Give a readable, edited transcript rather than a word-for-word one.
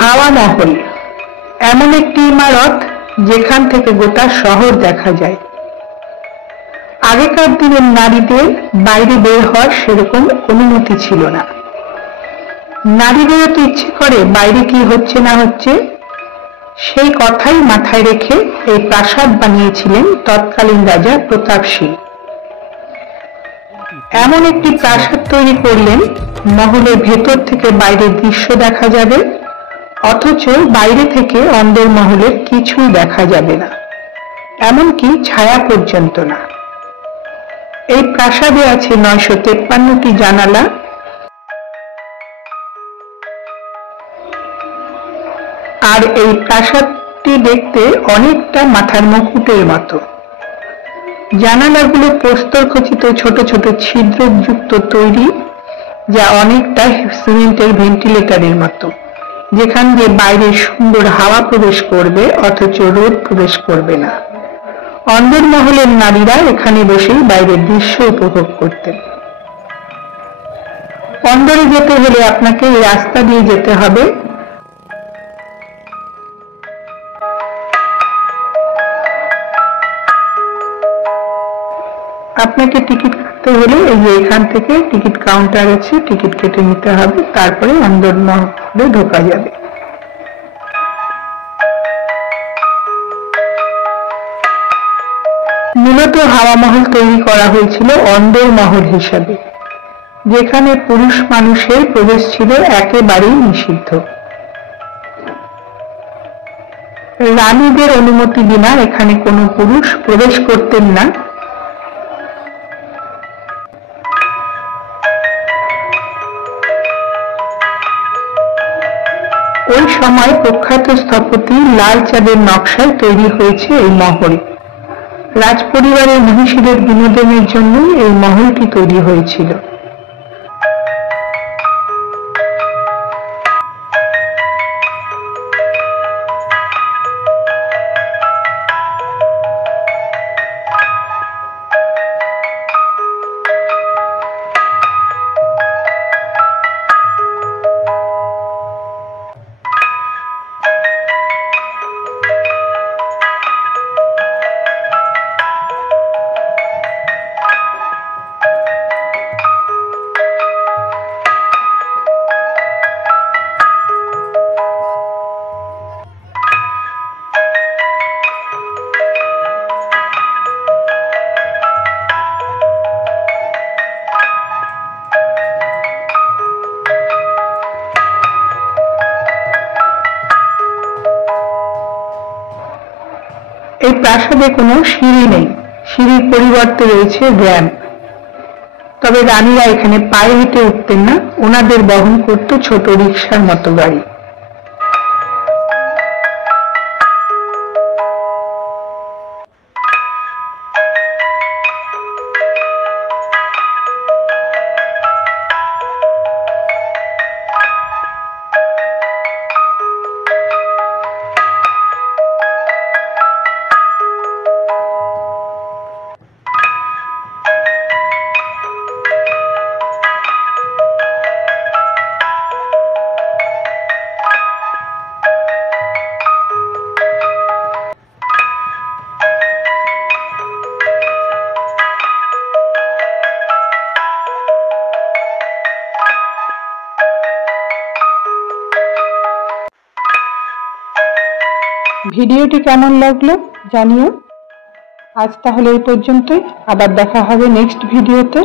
হাওয়া মহল এমন একটি ইমারত যেখান থেকে গোটা শহর দেখা যায়। আগেকার দিনের নারীদের বাইরে বের হওয়ার সেরকম অনুমতি ছিল না। নারীদেরও তো ইচ্ছে করে বাইরে কি হচ্ছে না হচ্ছে, সেই কথাই মাথায় রেখে এই প্রাসাদ বানিয়েছিলেন তৎকালীন রাজা প্রতাপশীল। এমন একটি প্রাসাদ তৈরি করলেন মহলের ভেতর থেকে বাইরের দৃশ্য দেখা যাবে, অথচ বাইরে থেকে অন্দর মহলের কিছুই দেখা যাবে না, এমনকি ছায়া পর্যন্ত না। এই প্রাসাদে আছে 953টি জানালা, আর এই প্রাসাদটি দেখতে অনেকটা মাথার মুকুটের মতো। জানালাগুলো প্রস্তরখচিত ছোট ছোট ছিদ্রযুক্ত তৈরি, যা অনেকটা সিমেন্টের ভেন্টিলেটরের মতো, যেখান দিয়ে বাইরে সুন্দর হাওয়া প্রবেশ করবে অথচ রোদ প্রবেশ করবে না। অন্দর মহলের নারীরা এখানে বসেই বাইরের দৃশ্য উপভোগ করতেন। অন্দরে যেতে হলে আপনাকে এই রাস্তা দিয়ে যেতে হবে। আপনাকে টিকিট কাটতে হলে এই যে এখান থেকে টিকিট কাউন্টার আছে, টিকিট কেটে নিতে হবে, তারপরে অন্দর মহলে ঢোকা যাবে। মূলত হাওয়া মহল তৈরি করা হয়েছিল অন্দর মহল হিসাবে, যেখানে পুরুষ মানুষের প্রবেশ ছিল একেবারেই নিষিদ্ধ। রানীদের অনুমতি বিনা এখানে কোনো পুরুষ প্রবেশ করতেন না। ওই সময় প্রখ্যাত স্থপতি লাল চাঁদের নকশায় তৈরি হয়েছে এই মহল। রাজপরিবারের মহিষীদের বিনোদনের জন্য এই মহলটি তৈরি হয়েছিল। এই প্রাসাদে কোনো সিঁড়ি নেই, সিঁড়ির পরিবর্তে রয়েছে র্যাম্প। তবে রানীরা এখানে পায়ে হেঁটে উঠতেন না, ওনাদের বহন করত ছোট রিকশার মতো গাড়ি। ভিডিওটি কেমন লাগলো জানিও। আজ তাহলে এই পর্যন্তই, আবার দেখা হবে নেক্সট ভিডিওতে।